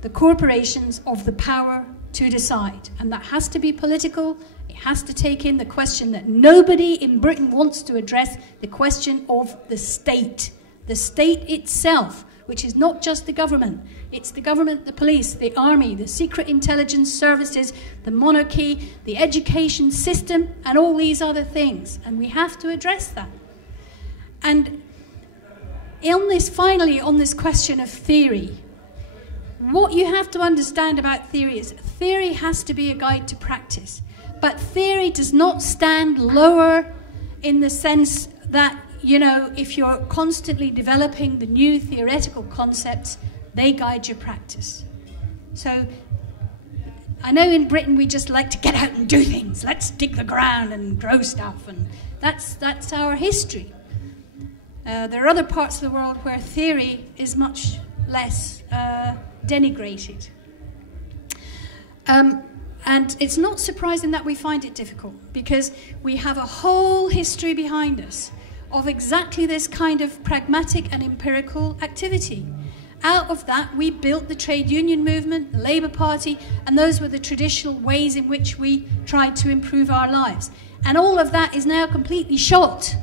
the corporations, of the power to decide. And that has to be political. It has to take in the question that nobody in Britain wants to address, the question of the state itself, which is not just the government. It's the government, the police, the army, the secret intelligence services, the monarchy, the education system, and all these other things. And we have to address that. And finally, on this question of theory, what you have to understand about theory is theory has to be a guide to practice. But theory does not stand lower in the sense that, if you're constantly developing the new theoretical concepts, they guide your practice. So I know in Britain we just like to get out and do things. Let's dig the ground and grow stuff, and that's our history. There are other parts of the world where theory is much less denigrated. And it's not surprising that we find it difficult, because we have a whole history behind us of exactly this kind of pragmatic and empirical activity. Out of that, we built the trade union movement, the Labour Party, and those were the traditional ways in which we tried to improve our lives. And all of that is now completely shot.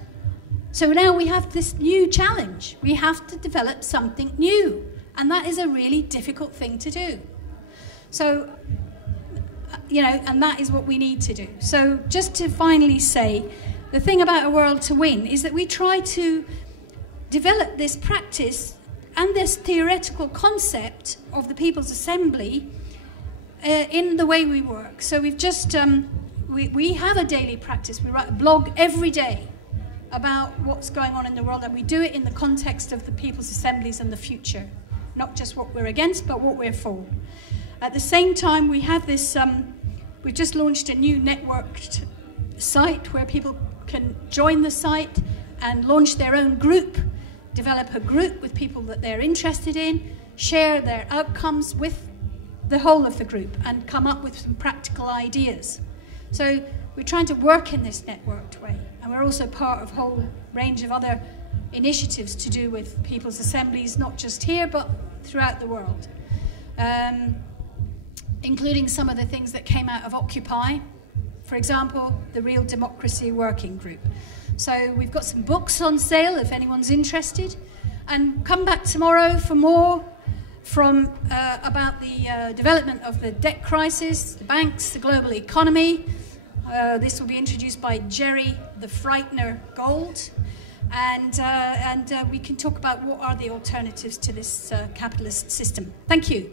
So now we have this new challenge. We have to develop something new. And that is a really difficult thing to do. So, and that is what we need to do. So just to finally say, the thing about A World to Win is that we try to develop this practice and this theoretical concept of the People's Assembly in the way we work. So we've just, we have a daily practice. We write a blog every day about what's going on in the world, and we do it in the context of the People's Assemblies and the future. Not just what we're against, but what we're for. At the same time, we have this, we've just launched a new networked site where people can join the site and launch their own group, develop a group with people that they're interested in, share their outcomes with the whole of the group, and come up with some practical ideas. So we're trying to work in this networked way, and we're also part of a whole range of other initiatives to do with People's Assemblies, not just here, but throughout the world, including some of the things that came out of Occupy. For example, the Real Democracy Working Group. So we've got some books on sale if anyone's interested. And come back tomorrow for more from about the development of the debt crisis, the banks, the global economy. This will be introduced by Jerry the Frightener Gold. And we can talk about what are the alternatives to this capitalist system. Thank you.